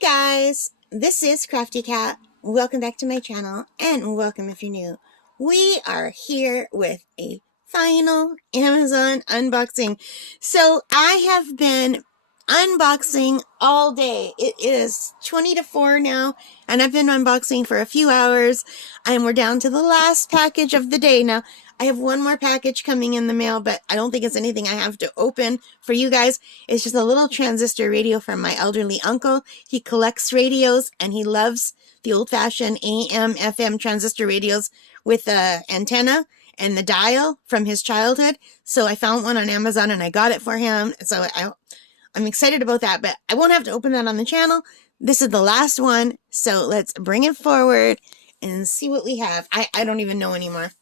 Guys, this is Crafty Cat. Welcome back to my channel, and welcome if you're new. We are here with a final Amazon unboxing. So I have been unboxing all day. It is 20 to 4 now, and I've been unboxing for a few hours, and we're down to the last package of the day. Now, I have one more package coming in the mail, but I don't think it's anything I have to open for you guys. It's just a little transistor radio from my elderly uncle. He collects radios, and he loves the old-fashioned AM, FM transistor radios with the antenna and the dial from his childhood. So I found one on Amazon, and I got it for him. So I'm excited about that, but I won't have to open that on the channel. This is the last one, so let's bring it forward and see what we have. I don't even know anymore.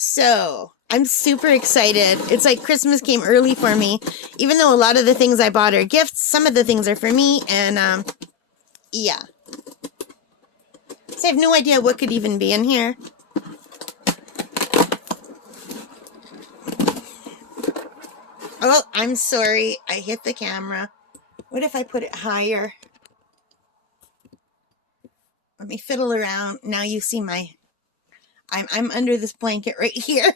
So, I'm super excited. It's like Christmas came early for me. Even though a lot of the things I bought are gifts, some of the things are for me, and, yeah. So I have no idea what could even be in here. Oh, I'm sorry. I hit the camera. What if I put it higher? Let me fiddle around. Now you see my... I'm under this blanket right here.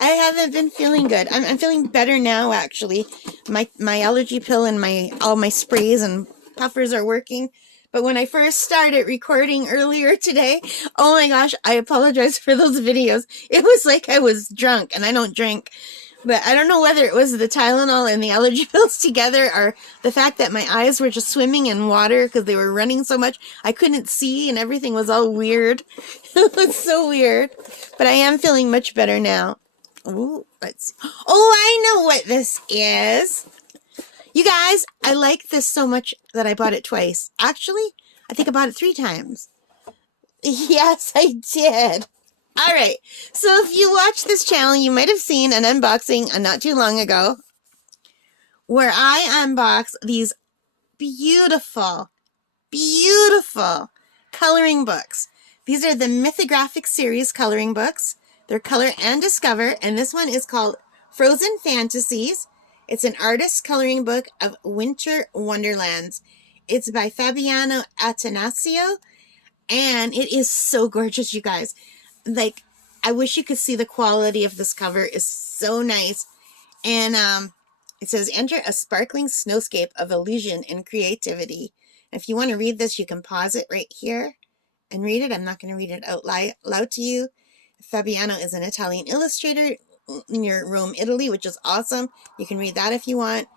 I haven't been feeling good. I'm feeling better now, actually. My allergy pill and all my sprays and puffers are working. But when I first started recording earlier today, oh my gosh, I apologize for those videos. It was like I was drunk, and I don't drink. But I don't know whether it was the Tylenol and the allergy pills together, or the fact that my eyes were just swimming in water because they were running so much. I couldn't see, and everything was all weird. It was so weird. But I am feeling much better now. Ooh, let's see. Oh, I know what this is. You guys, I like this so much that I bought it twice. Actually, I think I bought it 3 times. Yes, I did. Alright, so if you watch this channel, you might have seen an unboxing not too long ago where I unbox these beautiful, beautiful coloring books. These are the Mythographic series coloring books. They're Color and Discover, and this one is called Frozen Fantasies. It's an artist's coloring book of Winter Wonderlands. It's by Fabiano Attanasio, and it is so gorgeous, you guys. Like, I wish you could see the quality of this cover. It's so nice. And it says, enter a sparkling snowscape of illusion and creativity. If you want to read this, you can pause it right here and read it. I'm not going to read it out loud to you. Fabiano is an Italian illustrator near Rome, Italy, which is awesome. You can read that if you want.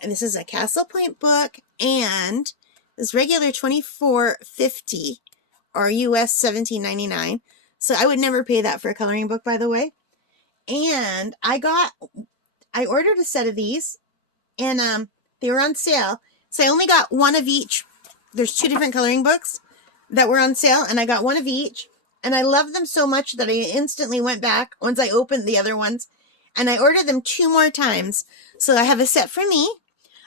And this is a Castle Point book, and this regular $24.50 or US $17.99. So I would never pay that for a coloring book, by the way. And I ordered a set of these, and they were on sale. So I only got one of each. There's 2 different coloring books that were on sale, and I got one of each. And I love them so much that I instantly went back once I opened the other ones, and I ordered them 2 more times. So I have a set for me,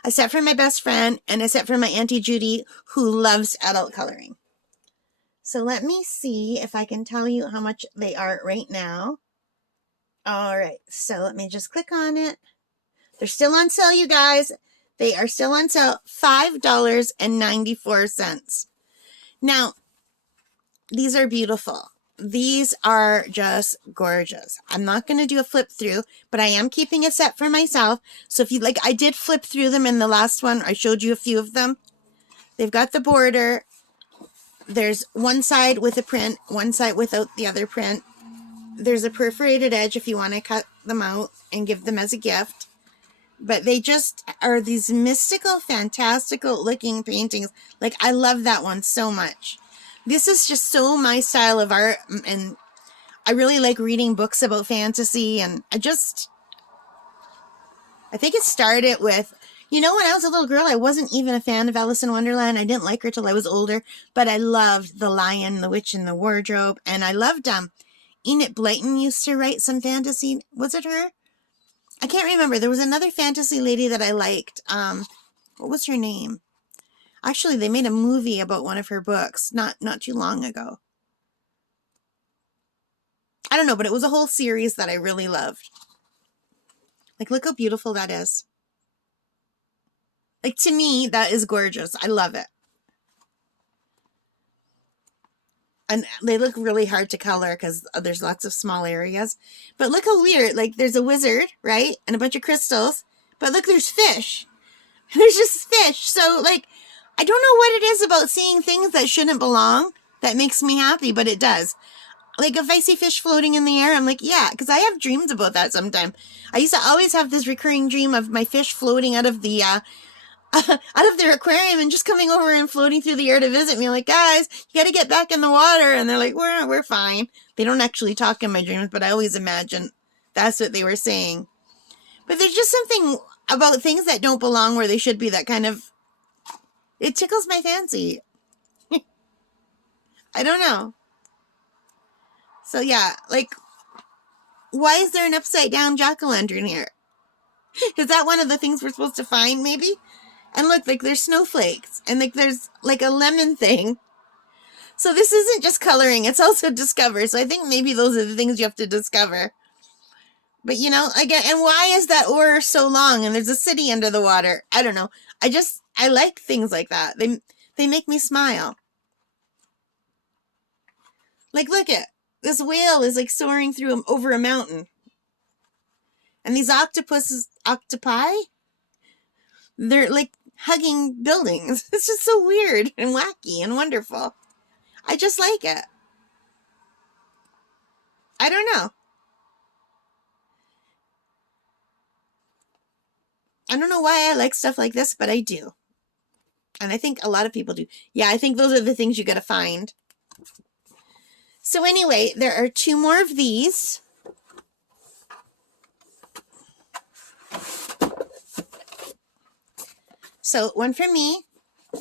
a set for my best friend, and a set for my Auntie Judy, who loves adult coloring. So let me see if I can tell you how much they are right now. All right, so let me just click on it. They're still on sale, you guys. They are still on sale, $5.94. Now, these are beautiful. These are just gorgeous. I'm not going to do a flip through, but I am keeping a set for myself. So if you like, I did flip through them in the last one. I showed you a few of them. They've got the border. There's one side with a print, one side without the other print. There's a perforated edge if you want to cut them out and give them as a gift. But they just are these mystical, fantastical looking paintings. Like, I love that one so much. This is just so my style of art, and I really like reading books about fantasy, and I think it started with, when I was a little girl, I wasn't even a fan of Alice in Wonderland. I didn't like her till I was older, but I loved The Lion, the Witch, and the Wardrobe, and I loved Enid Blyton used to write some fantasy. Was it her? I can't remember. There was another fantasy lady that I liked. What was her name? Actually, they made a movie about one of her books not too long ago. I don't know, but it was a whole series that I really loved. Like, look how beautiful that is. Like, to me, that is gorgeous. I love it. And they look really hard to color because there's lots of small areas. But look how weird. Like, there's a wizard, right? And a bunch of crystals. But look, there's fish. There's just fish. So, like, I don't know what it is about seeing things that shouldn't belong that makes me happy, but it does. Like, if I see fish floating in the air, I'm like, yeah, because I have dreams about that sometimes. I used to always have this recurring dream of my fish floating out of the out of their aquarium and just coming over and floating through the air to visit me. I'm like, guys, you got to get back in the water. And they're like, we're fine. They don't actually talk in my dreams, but I always imagine that's what they were saying. But there's just something about things that don't belong where they should be that kind of, it tickles my fancy. I don't know. So yeah, like, why is there an upside down jack-o'-lantern here? Is that one of the things we're supposed to find, maybe? And look, like, there's snowflakes. And, like, there's, like, a lemon thing. So this isn't just coloring. It's also discover. So I think maybe those are the things you have to discover. But, you know, again, and why is that oar so long? And there's a city under the water. I don't know. I like things like that. They make me smile. Like, look at this whale is, like, soaring through over a mountain. And these octopi, they're, like, hugging buildings. It's just so weird and wacky and wonderful. I just like it. I don't know. I don't know why I like stuff like this, but I do. And I think a lot of people do. Yeah, I think those are the things you gotta find. So anyway, there are 2 more of these. So one for me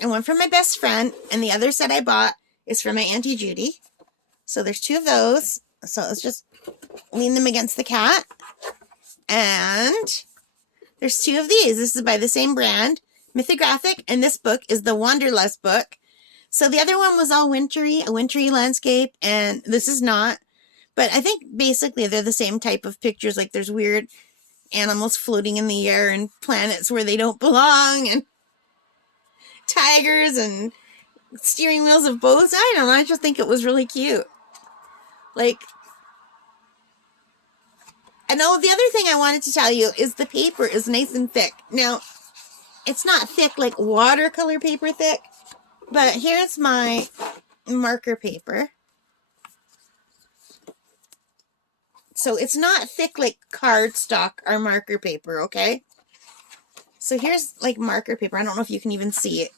and one for my best friend, and the other set I bought is for my Auntie Judy. So there's 2 of those. So let's just lean them against the cat. And there's 2 of these. This is by the same brand, Mythographic, and this book is the Wanderlust book. So the other one was all wintry, a wintry landscape, and this is not. But I think basically they're the same type of pictures. Like, there's weird animals floating in the air and planets where they don't belong, and tigers and steering wheels of boats. I don't know. I just think it was really cute. Like, and oh, the other thing I wanted to tell you is the paper is nice and thick. Now, it's not thick like watercolor paper thick, but here's my marker paper. So it's not thick like cardstock or marker paper, okay? So here's like marker paper. I don't know if you can even see it.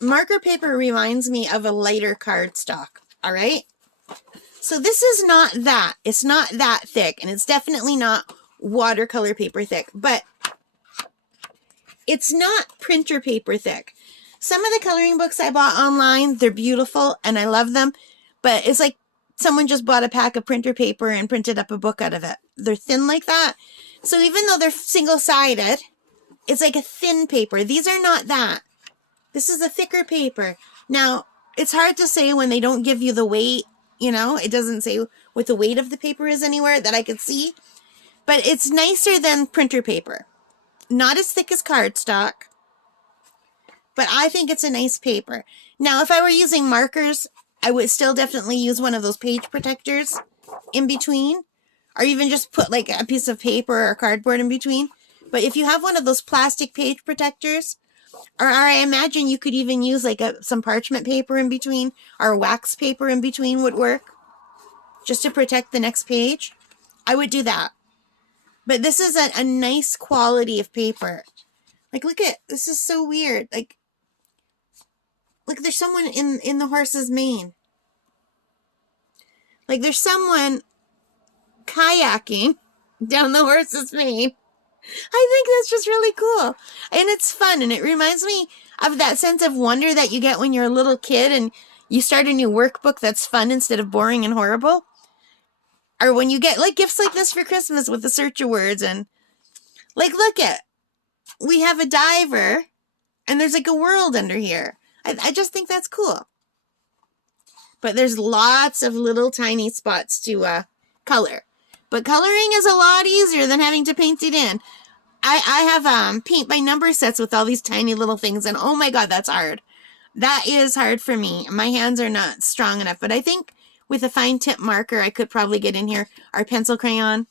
Marker paper reminds me of a lighter cardstock, all right? So this is not that. It's not that thick, and it's definitely not watercolor paper thick, but it's not printer paper thick. Some of the coloring books I bought online, they're beautiful, and I love them, but it's like someone just bought a pack of printer paper and printed up a book out of it. They're thin like that. So even though they're single-sided, it's like a thin paper. These are not that. This is a thicker paper. Now, it's hard to say when they don't give you the weight, you know? It doesn't say what the weight of the paper is anywhere that I could see. But it's nicer than printer paper. Not as thick as cardstock. But I think it's a nice paper. Now, if I were using markers, I would still definitely use one of those page protectors in between. Or even just put like a piece of paper or cardboard in between. But if you have one of those plastic page protectors, or I imagine you could even use like some parchment paper in between, or wax paper in between would work, just to protect the next page. I would do that. But this is a nice quality of paper. Like, look at, this is so weird. Like, look, there's someone in the horse's mane. Like, there's someone kayaking down the horse's mane. I think that's just really cool. And it's fun. And it reminds me of that sense of wonder that you get when you're a little kid and you start a new workbook that's fun instead of boring and horrible. Or when you get like gifts like this for Christmas with the search of words. And like, look at, we have a diver and there's like a world under here. I just think that's cool. But there's lots of little tiny spots to color. But coloring is a lot easier than having to paint it in. I have paint by number sets with all these tiny little things, and oh my god, that's hard. That is hard for me. My hands are not strong enough, but I think with a fine tip marker, I could probably get in here. Our pencil crayon.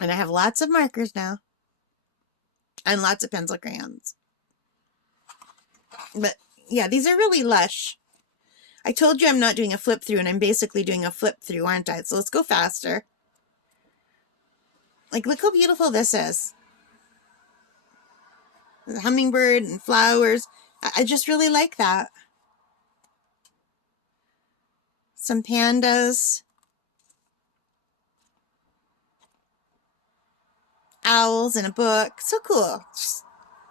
And I have lots of markers now. And lots of pencil crayons. But yeah, these are really lush. I told you I'm not doing a flip through, and I'm basically doing a flip through, aren't I? So let's go faster. Like, look how beautiful this is. The hummingbird and flowers. I just really like that. Some pandas. Owls in a book. So cool.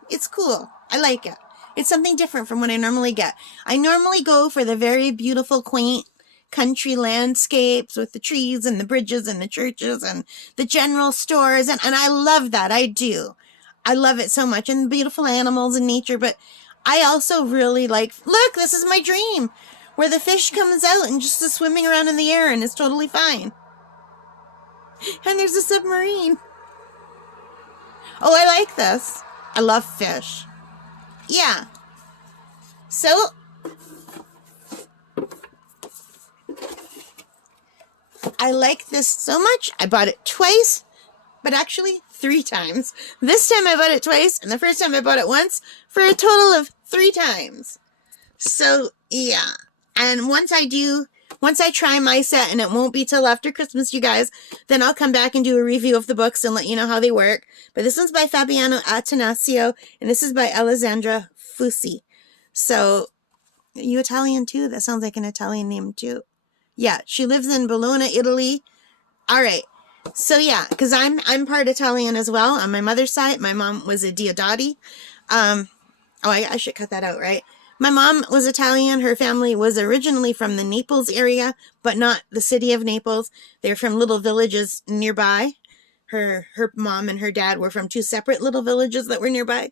It's cool. I like it. It's something different from what I normally get. I normally go for the very beautiful, quaint country landscapes with the trees and the bridges and the churches and the general stores. And I love that. I do. I love it so much. And beautiful animals and nature. But I also really like, look, this is my dream. Where the fish comes out and just is swimming around in the air and it's totally fine. And there's a submarine. Oh, I like this. I love fish. Yeah. So, I like this so much. I bought it twice, but actually 3 times. This time I bought it twice, and the first time I bought it once, for a total of 3 times. So, yeah. And once I try my set, and it won't be till after Christmas, you guys, then I'll come back and do a review of the books and let you know how they work. But this one's by Fabiano Attanasio, and this is by Alessandra Fusi. So, you Italian too? That sounds like an Italian name too. Yeah, she lives in Bologna, Italy. All right. So yeah, because I'm part Italian as well. On my mother's side, my mom was a Diodati. I should cut that out, right? My mom was Italian. Her family was originally from the Naples area, but not the city of Naples. They're from little villages nearby. Her mom and her dad were from 2 separate little villages that were nearby.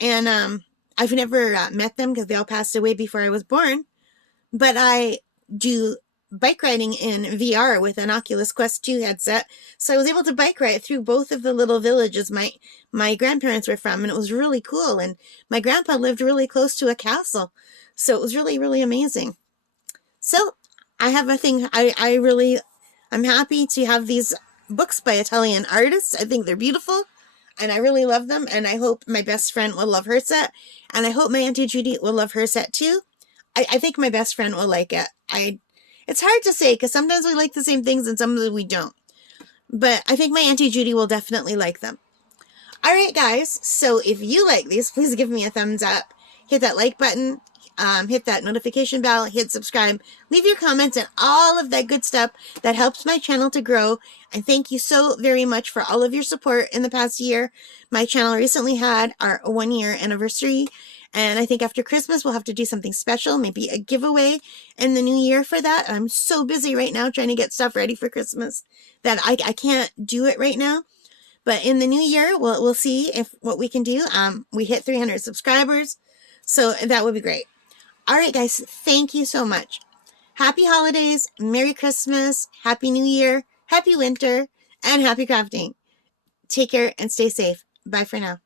And I've never met them because they all passed away before I was born. But I do bike riding in VR with an Oculus Quest 2 headset. So I was able to bike ride through both of the little villages my grandparents were from, and it was really cool. And my grandpa lived really close to a castle. So it was really, really amazing. So I have a thing. I'm happy to have these books by Italian artists. I think they're beautiful, and I really love them. And I hope my best friend will love her set. And I hope my Auntie Judy will love her set too. I think my best friend will like it. It's hard to say because sometimes we like the same things and sometimes we don't. But I think my Auntie Judy will definitely like them. All right, guys. So if you like these, please give me a thumbs up. Hit that like button. Hit that notification bell. Hit subscribe. Leave your comments and all of that good stuff that helps my channel to grow. And thank you so very much for all of your support in the past year. My channel recently had our 1-year anniversary. And I think after Christmas, we'll have to do something special, maybe a giveaway in the new year for that. I'm so busy right now trying to get stuff ready for Christmas that I can't do it right now. But in the new year, we'll see what we can do. We hit 300 subscribers, so that would be great. All right, guys, thank you so much. Happy holidays, Merry Christmas, Happy New Year, Happy Winter, and Happy Crafting. Take care and stay safe. Bye for now.